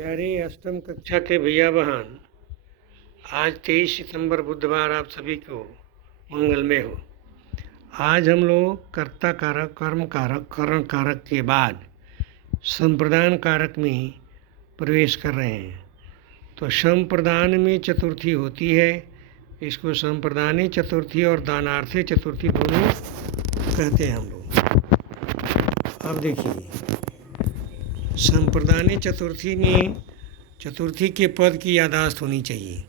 प्यारे अष्टम कक्षा के भैया बहन, आज 23 सितंबर बुधवार आप सभी को मंगलमय हो। आज हम लोग कर्ता कारक, कर्म कारक, करण कारक के बाद संप्रदान कारक में प्रवेश कर रहे हैं। तो संप्रदान में चतुर्थी होती है, इसको संप्रदानी चतुर्थी और दानार्थी चतुर्थी दोनों कहते हैं हम लोग। अब देखिए, संप्रदानी चतुर्थी में चतुर्थी के पद की याददाश्त होनी चाहिए।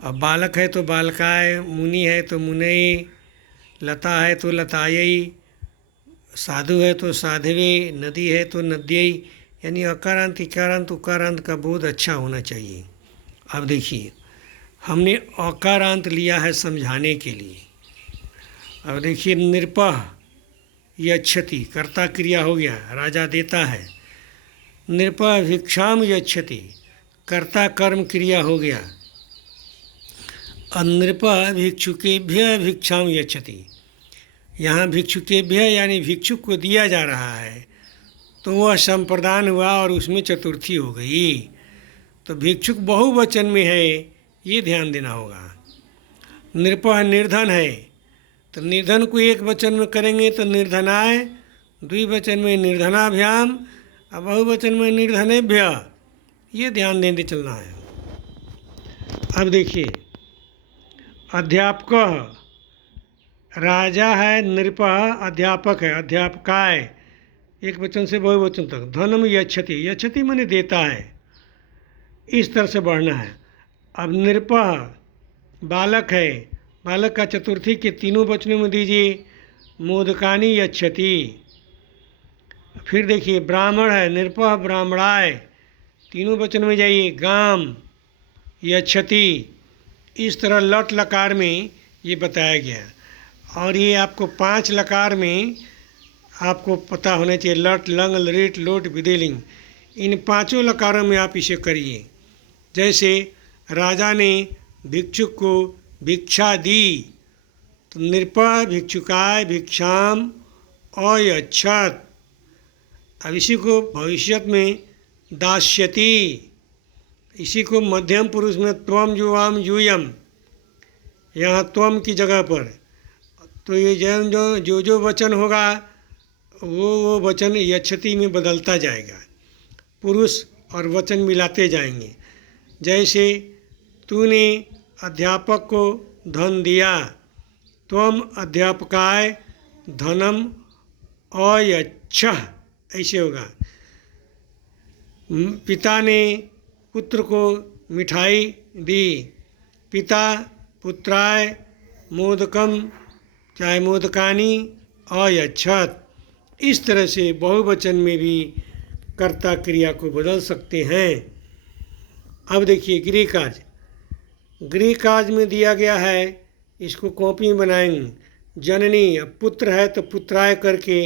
अब बालक है तो बालकाय, मुनि है तो मुनई, लता है तो लतायई, साधु है तो साधवे, नदी है तो नद्यई, यानी अकारांत इकारांत उकारांत का बोध अच्छा होना चाहिए। अब देखिए, हमने अकारांत लिया है समझाने के लिए। अब देखिए, नृपः यच्छति, कर्ता क्रिया हो गया, राजा देता है। नृपः भिक्षाम यच्छति, कर्ता कर्म क्रिया हो गया। नृपः भिक्षुकेभ्य भिक्षाम यच्छति, यहाँ भिक्षुकेभ्य यानी भिक्षुक को दिया जा रहा है, तो वह संप्रदान हुआ और उसमें चतुर्थी हो गई। तो भिक्षुक बहुवचन में है, ये ध्यान देना होगा। नृपः निर्धन है, तो निर्धन को एक वचन में करेंगे तो निर्धनाय, द्विवचन में निर्धनाभ्याम, और बहुवचन में निर्धनेभ्य, ये ध्यान देने चलना है। अब देखिए, अध्यापक, राजा है, नृपः अध्यापक है, अध्यापकाय, एक वचन से बहुवचन तक। धनम यच्छति, यच्छति माने देता है, इस तरह से बढ़ना है। अब नृपः बालक है, बालक का चतुर्थी के तीनों वचनों में दीजिए। मोदकानी यच्छति। फिर देखिए, ब्राह्मण है, नृपः ब्राह्मणाय, तीनों वचन में जाइए। गाम यच्छति, इस तरह लट लकार में ये बताया गया। और ये आपको 5 लकार में आपको पता होना चाहिए, लट लंग लृट लोट विधिलिंग, इन 5 लकारों में आप इसे करिए। जैसे राजा ने भिक्षुक को भिक्षा दी, तो नृपः भिक्षुकाय भिक्षाम अयच्छत। अब इसी को भविष्यत में दास्यति, इसी को मध्यम पुरुष में त्वम युवाम यूयम, यहाँ त्वम की जगह पर, तो ये जो वचन होगा वो वचन यच्छति में बदलता जाएगा, पुरुष और वचन मिलाते जाएंगे। जैसे तूने अध्यापक को धन दिया, त्वम अध्यापकाय धनम अयच्छः, ऐसे होगा। पिता ने पुत्र को मिठाई दी, पिता पुत्राय मोदकम चाहे मोदकानी अयच्छत। इस तरह से बहुवचन में भी कर्ता क्रिया को बदल सकते हैं। अब देखिए, गृह कार्य, गृह कार्य में दिया गया है, इसको कॉपी में बनाएंगे। जननी, अब पुत्र है तो पुत्राय करके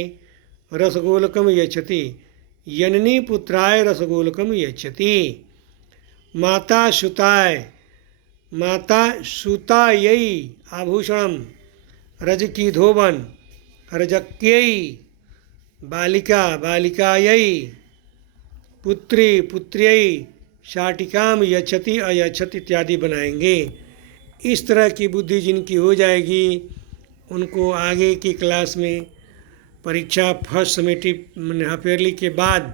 रसगोलकम यच्छति, यननी पुत्राय रसगोलकम यच्छति। माता सुताय, माता सुतायै आभूषणम, रजकी धोबन रजक्यै, बालिका बालिकायै, पुत्री पुत्र्यै शाटिकाम यच्छति अयच्छति इत्यादि बनाएंगे। इस तरह की बुद्धि जिनकी हो जाएगी, उनको आगे की क्लास में परीक्षा फर्स्ट समेटिव हाफ ईयरली के बाद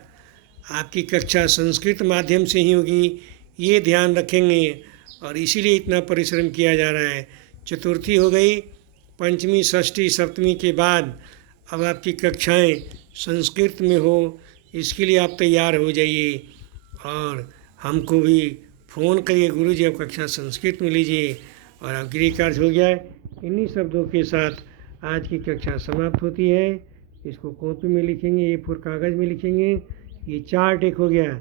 आपकी कक्षा संस्कृत माध्यम से ही होगी, ये ध्यान रखेंगे। और इसीलिए इतना परिश्रम किया जा रहा है। चतुर्थी हो गई, पंचमी षष्ठी सप्तमी के बाद अब आपकी कक्षाएं संस्कृत में हो, इसके लिए आप तैयार हो जाइए और हमको भी फ़ोन करिए, गुरुजी अब कक्षा संस्कृत में लीजिए। और अब गृह कार्य हो गया है। इन्हीं शब्दों के साथ आज की कक्षा समाप्त होती है। इसको कॉपी में लिखेंगे, A4 कागज़ में लिखेंगे। ये चार्ट एक हो गया,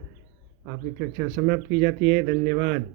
आपकी कक्षा समाप्त की जाती है। धन्यवाद।